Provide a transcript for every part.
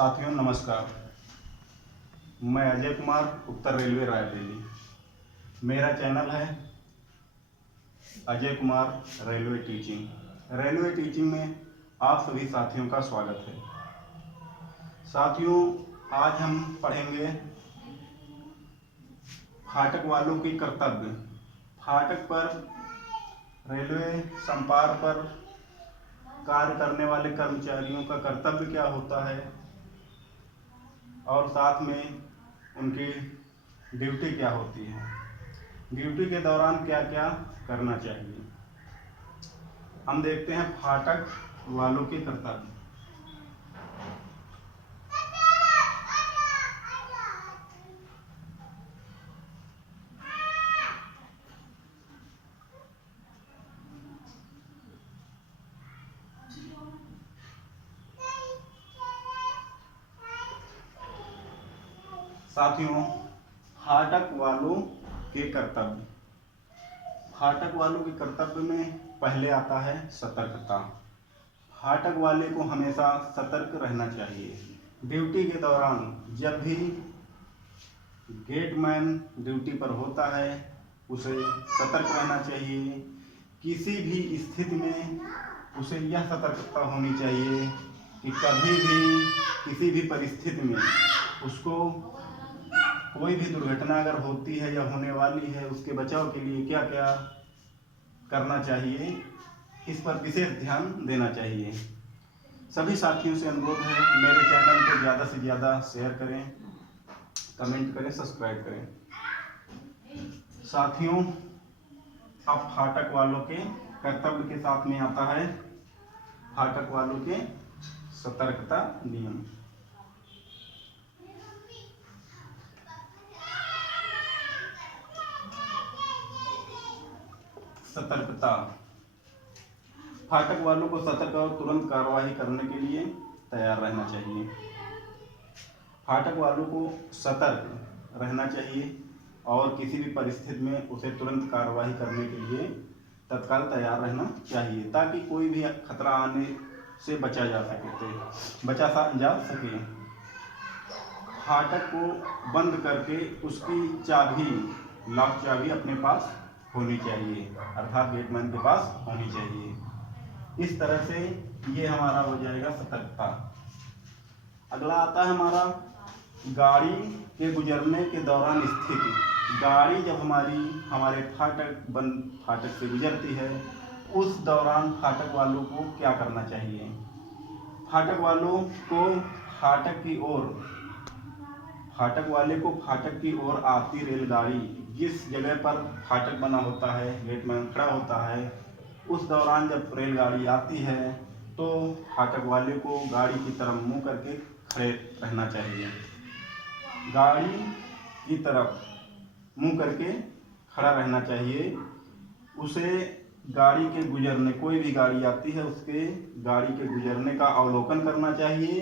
साथियों नमस्कार। मैं अजय कुमार, उत्तर रेलवे रायबरेली। मेरा चैनल है Ajay Kumar railway teaching. Railway teaching में आप सभी साथियों का स्वागत है। साथियों, आज हम पढ़ेंगे फाटक वालों की कर्तव्य। फाटक पर रेलवे संपार पर कार्य करने वाले कर्मचारियों का कर्तव्य क्या होता है और साथ में उनकी ड्यूटी क्या होती है, ड्यूटी के दौरान क्या क्या करना चाहिए। हम देखते हैं फाटक वालों के कर्तव्य। साथियों, फाटक वालों के कर्तव्य। फाटक वालों के कर्तव्य में पहले आता है सतर्कता। फाटक वाले को हमेशा सतर्क रहना चाहिए। ड्यूटी के दौरान जब भी गेटमैन ड्यूटी पर होता है उसे सतर्क रहना चाहिए। किसी भी स्थिति में उसे यह सतर्कता होनी चाहिए कि कभी भी किसी भी परिस्थिति में उसको कोई भी दुर्घटना अगर होती है या होने वाली है, उसके बचाव के लिए क्या क्या करना चाहिए, इस पर विशेष ध्यान देना चाहिए। सभी साथियों से अनुरोध है, मेरे चैनल को ज़्यादा से ज़्यादा शेयर करें, कमेंट करें, सब्सक्राइब करें। साथियों, अब फाटक वालों के कर्तव्य के साथ में आता है फाटक वालों के सतर्कता नियम। सतर्कता। फाटक वालों को सतर्क और तुरंत कार्रवाई करने के लिए तैयार रहना चाहिए। फाटक वालों को सतर्क रहना चाहिए और किसी भी परिस्थिति में उसे तुरंत कार्रवाई करने के लिए तत्काल तैयार रहना चाहिए, ताकि कोई भी खतरा आने से बचा जा सके। फाटक को बंद करके उसकी चाबी, लॉक चाबी अपने पास होनी चाहिए, अर्थात गेटमैन के पास होनी चाहिए। इस तरह से ये हमारा हो जाएगा सतर्कता। अगला आता है हमारा गाड़ी के गुजरने के दौरान स्थिति। गाड़ी जब हमारे फाटक से गुजरती है, उस दौरान फाटक वालों को क्या करना चाहिए। फाटक वाले को फाटक की ओर आती रेलगाड़ी, जिस जगह पर फाटक बना होता है, गेटमैन खड़ा होता है, उस दौरान जब रेलगाड़ी आती है तो फाटक वाले को गाड़ी की तरफ मुंह करके खड़े रहना चाहिए। गाड़ी की तरफ मुंह करके खड़ा रहना चाहिए। उसे गाड़ी के गुजरने, कोई भी गाड़ी आती है उसके गाड़ी के गुजरने का अवलोकन करना चाहिए।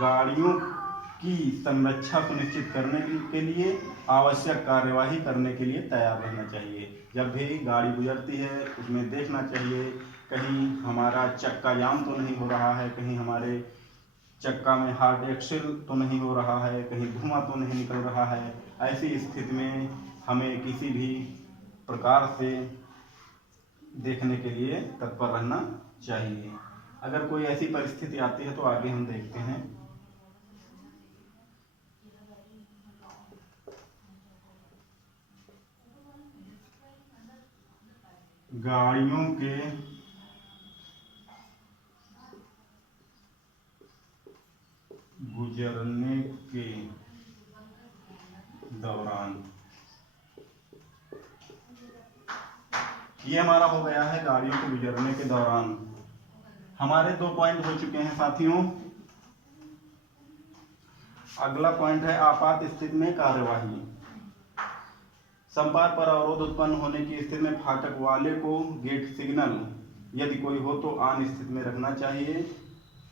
गाड़ियों की संरक्षा सुनिश्चित करने के लिए आवश्यक कार्यवाही करने के लिए तैयार रहना चाहिए। जब भी गाड़ी गुजरती है उसमें देखना चाहिए कहीं हमारा चक्का जाम तो नहीं हो रहा है, कहीं हमारे चक्का में हार्ड एक्सेल तो नहीं हो रहा है, कहीं धुआं तो नहीं निकल रहा है। ऐसी स्थिति में हमें किसी भी प्रकार से देखने के लिए तत्पर रहना चाहिए। अगर कोई ऐसी परिस्थिति आती है तो आगे हम देखते हैं। गाड़ियों के गुजरने के दौरान, ये हमारा हो गया है गाड़ियों के गुजरने के दौरान। हमारे 2 पॉइंट हो चुके हैं साथियों। अगला पॉइंट है आपात स्थिति में कार्यवाही। संपार पर अवरोध उत्पन्न होने की स्थिति में फाटक वाले को गेट सिग्नल यदि कोई हो तो ऑन स्थिति में रखना चाहिए।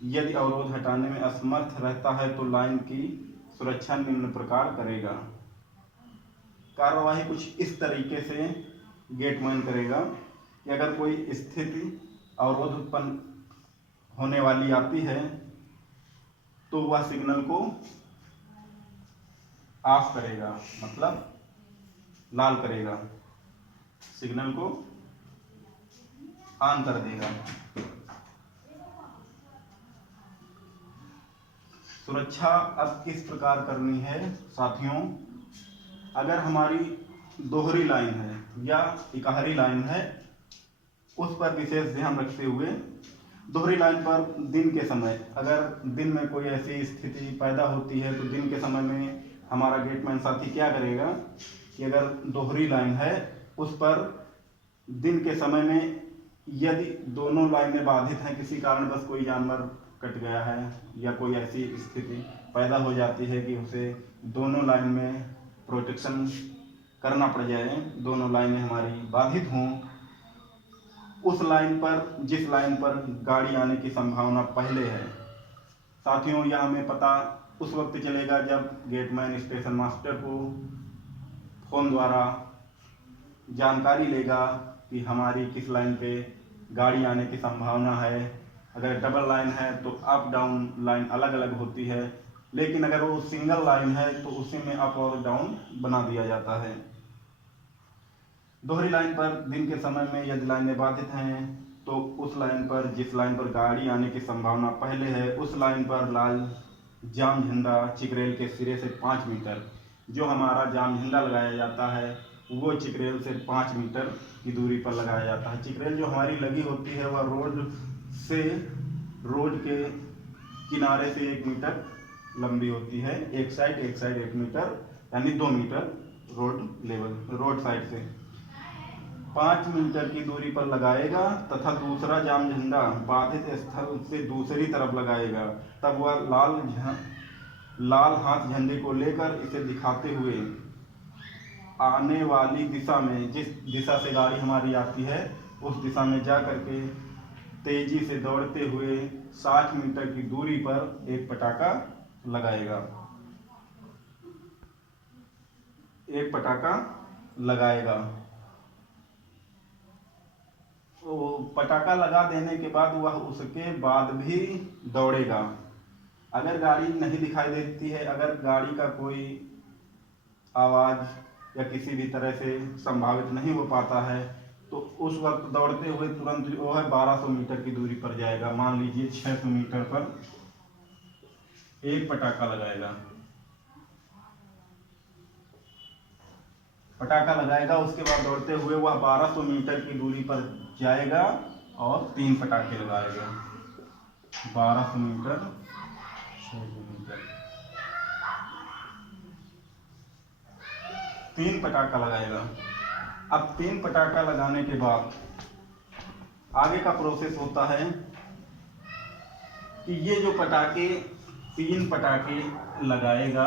यदि अवरोध हटाने में असमर्थ रहता है तो लाइन की सुरक्षा निम्न प्रकार करेगा। कार्यवाही कुछ इस तरीके से गेटमैन करेगा कि अगर कोई स्थिति अवरोध उत्पन्न होने वाली आती है तो वह सिग्नल को ऑफ करेगा, मतलब लाल करेगा, सिग्नल को ऑन कर देगा। सुरक्षा अब किस प्रकार करनी है साथियों, अगर हमारी दोहरी लाइन है या इकाहरी लाइन है, उस पर विशेष ध्यान रखते हुए दोहरी लाइन पर दिन के समय अगर दिन में कोई ऐसी स्थिति पैदा होती है तो दिन के समय में हमारा गेटमैन साथी क्या करेगा कि अगर दोहरी लाइन है उस पर दिन के समय में यदि दोनों लाइनें बाधित हैं, किसी कारणवश कोई जानवर कट गया है या कोई ऐसी स्थिति पैदा हो जाती है कि उसे दोनों लाइन में प्रोटेक्शन करना पड़ जाए, दोनों लाइनें हमारी बाधित हों, उस लाइन पर जिस लाइन पर गाड़ी आने की संभावना पहले है साथियों, यह हमें पता उस वक्त चलेगा जब गेटमैन स्टेशन मास्टर को फोन द्वारा जानकारी लेगा कि हमारी किस लाइन पे गाड़ी आने की संभावना है। अगर डबल लाइन है तो अप डाउन लाइन अलग अलग होती है, लेकिन अगर वो सिंगल लाइन है तो उसी में अप और डाउन बना दिया जाता है। दोहरी लाइन पर दिन के समय में यदि लाइनें बाधित हैं तो उस लाइन पर जिस लाइन पर गाड़ी आने की संभावना पहले है उस लाइन पर लाल जाम झंडा चिकरेल के सिरे से 5 मीटर जो हमारा जाम झंडा लगाया जाता है वो चिकरेल से 5 मीटर की दूरी पर लगाया जाता है। चिकरेल जो हमारी लगी होती है वह रोड के किनारे से 1 मीटर लंबी होती है, एक साइड 1 मीटर यानी 2 मीटर रोड साइड से 5 मीटर की दूरी पर लगाएगा तथा दूसरा जाम झंडा बाधित स्थल से दूसरी तरफ लगाएगा। तब वह लाल हाथ झंडे को लेकर इसे दिखाते हुए आने वाली दिशा में, जिस दिशा से गाड़ी हमारी आती है उस दिशा में जा करके तेजी से दौड़ते हुए 60 मीटर की दूरी पर एक पटाखा लगाएगा। वो पटाखा लगा देने के बाद वह उसके बाद भी दौड़ेगा। अगर गाड़ी नहीं दिखाई देती है, अगर गाड़ी का कोई आवाज़ या किसी भी तरह से संभावित नहीं हो पाता है तो उस वक्त दौड़ते हुए तुरंत वो है 1200 मीटर की दूरी पर जाएगा। मान लीजिए 600 मीटर पर एक पटाखा लगाएगा, उसके बाद दौड़ते हुए वह 1200 मीटर की दूरी पर जाएगा और 3 पटाखे लगाएगा। 1200 मीटर 600 मीटर 3 पटाखा लगाएगा। अब 3 पटाखा लगाने के बाद आगे का प्रोसेस होता है कि ये जो 3 पटाखे लगाएगा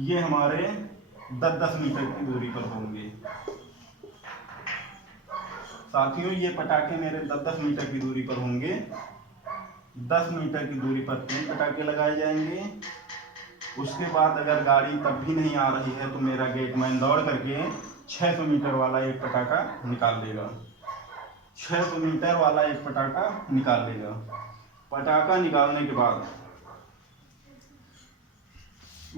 ये हमारे 10-10 मीटर की दूरी पर होंगे। साथियों ये पटाखे मेरे 10-10 मीटर की दूरी पर होंगे। 10 मीटर की दूरी पर 3 पटाखे लगाए जाएंगे। उसके बाद अगर गाड़ी तब भी नहीं आ रही है तो मेरा गेटमैन दौड़ करके 600 मीटर वाला एक पटाखा निकाल लेगा। 600 मीटर वाला एक पटाखा निकाल लेगा। पटाखा निकालने के बाद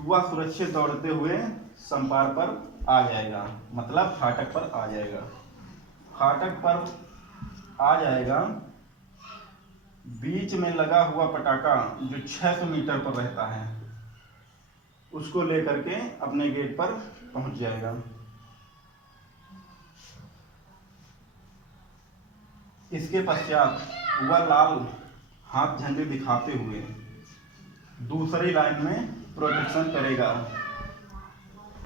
वह सुरक्षित दौड़ते हुए संपार पर आ जाएगा, मतलब फाटक पर आ जाएगा। फाटक पर आ जाएगा, बीच में लगा हुआ पटाखा जो 600 मीटर पर रहता है उसको लेकर के अपने गेट पर पहुंच जाएगा। इसके पश्चात वह लाल हाथ झंडे दिखाते हुए दूसरी लाइन में प्रोटेक्शन करेगा।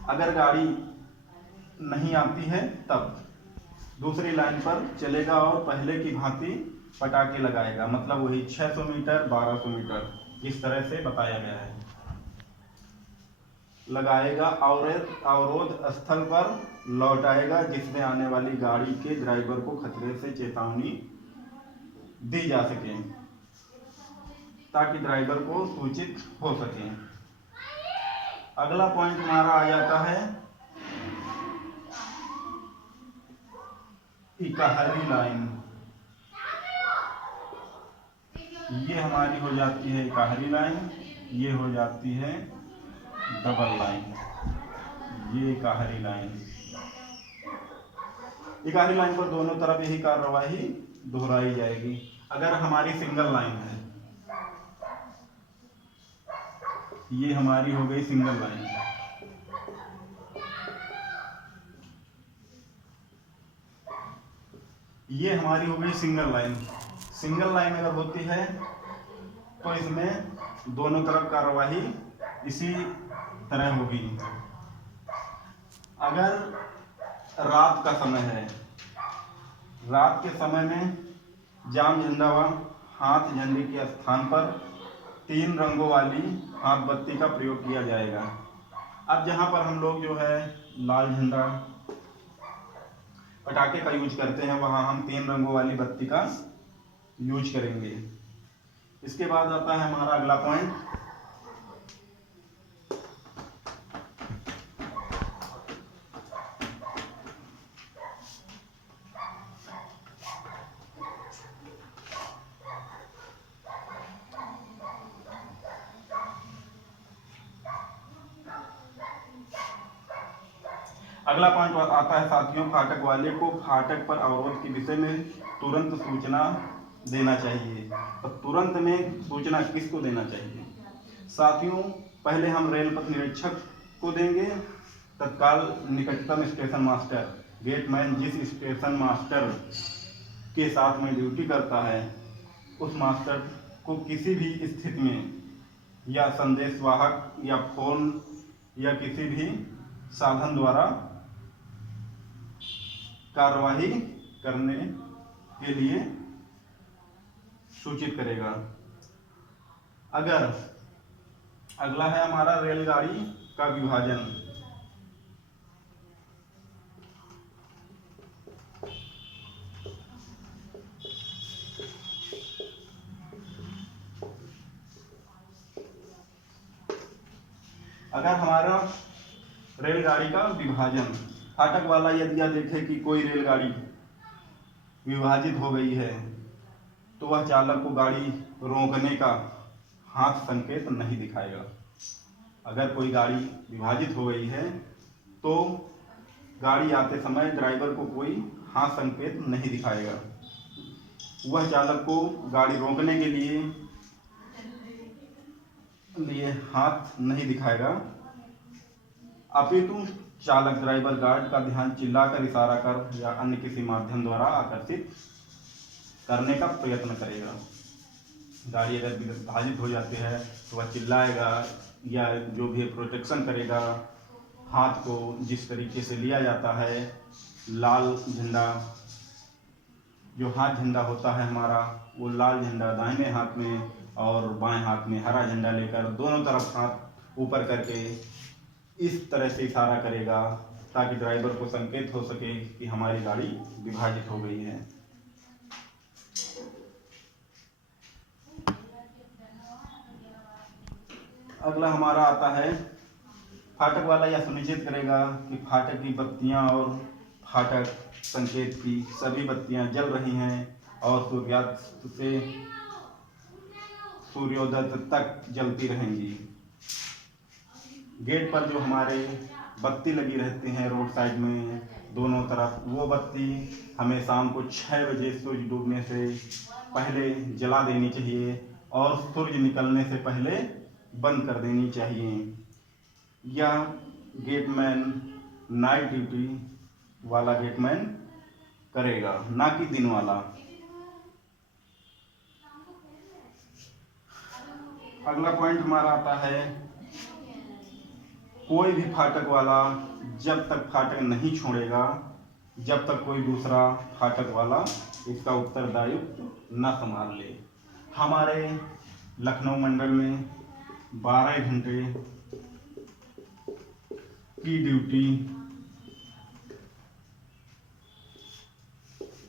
अगर गाड़ी नहीं आती है तब दूसरी लाइन पर चलेगा और पहले की भांति पटाखे लगाएगा, मतलब वही 600 मीटर 1200 मीटर इस तरह से बताया गया है। लगाएगा और अवरोध स्थल पर लौटाएगा जिससे आने वाली गाड़ी के ड्राइवर को खतरे से चेतावनी दी जा सके ताकि ड्राइवर को सूचित हो सके। अगला पॉइंट हमारा आ जाता है इकाहरी लाइन। ये हमारी हो जाती है इकाहरी लाइन। ये हो जाती है डबल लाइन, ये इकाहरी लाइन। इकाहरी लाइन पर दोनों तरफ यही कार्यवाही दोहराई जाएगी। अगर हमारी सिंगल लाइन है, ये हमारी हो गई सिंगल लाइन, ये हमारी हो गई सिंगल लाइन। सिंगल लाइन अगर होती है तो इसमें दोनों तरफ कार्यवाही इसी तरह होगी। अगर रात का समय है, रात के समय में जाम झंडा व हाथ झंडे के स्थान पर 3 रंगों वाली हाथ बत्ती का प्रयोग किया जाएगा। अब जहाँ पर हम लोग जो है लाल झंडा पटाखे का यूज करते हैं, वहाँ हम 3 रंगों वाली बत्ती का यूज करेंगे। इसके बाद आता है हमारा अगला पॉइंट, अगला पॉइंट आता है साथियों, फाटक वाले को फाटक पर अवरोध के विषय में तुरंत सूचना देना चाहिए। तो तुरंत में सूचना किसको देना चाहिए साथियों? पहले हम रेल पथ निरीक्षक को देंगे। तत्काल निकटतम स्टेशन मास्टर, गेटमैन जिस स्टेशन मास्टर के साथ में ड्यूटी करता है, उस मास्टर को किसी भी स्थिति में या संदेशवाहक या फोन या किसी भी साधन द्वारा कार्यवाही करने के लिए सूचित करेगा। अगर अगला है हमारा रेलगाड़ी का विभाजन। अगर हमारा रेलगाड़ी का विभाजन, फाटक वाला यदि यह देखे कि कोई रेलगाड़ी विभाजित हो गई है, तो वह चालक को गाड़ी रोकने का हाथ संकेत नहीं दिखाएगा। अगर कोई गाड़ी विभाजित हो गई है तो गाड़ी आते समय ड्राइवर को कोई हाथ संकेत नहीं दिखाएगा। वह चालक को गाड़ी रोकने के लिए हाथ नहीं दिखाएगा, अपितु चालक ड्राइवर गार्ड का ध्यान चिल्लाकर, इशारा कर या अन्य किसी माध्यम द्वारा आकर्षित करने का प्रयत्न करेगा। गाड़ी अगर विभाजित हो जाती है तो वह चिल्लाएगा या जो भी प्रोटेक्शन करेगा। हाथ को जिस तरीके से लिया जाता है, लाल झंडा, जो हाथ झंडा होता है हमारा, वो लाल झंडा दाहिने हाथ में और बाएं हाथ में हरा झंडा लेकर दोनों तरफ हाथ ऊपर करके इस तरह से इशारा करेगा ताकि ड्राइवर को संकेत हो सके कि हमारी गाड़ी विभाजित हो गई है। अगला हमारा आता है, फाटक वाला यह सुनिश्चित करेगा कि फाटक की बत्तियां और फाटक संकेत की सभी बत्तियां जल रही हैं और सूर्यास्त से सूर्योदय तक जलती रहेंगी। गेट पर जो हमारे बत्ती लगी रहती हैं रोड साइड में दोनों तरफ, वो बत्ती हमें शाम को 6 बजे सूर्य डूबने से पहले जला देनी चाहिए और सूर्य निकलने से पहले बंद कर देनी चाहिए। यह गेटमैन नाइट ड्यूटी वाला गेटमैन करेगा, ना कि दिन वाला। अगला पॉइंट हमारा आता है, कोई भी फाटक वाला जब तक फाटक नहीं छोड़ेगा, जब तक कोई दूसरा फाटक वाला इसका उत्तरदायित्व न संभाल ले। हमारे लखनऊ मंडल में 12 घंटे की ड्यूटी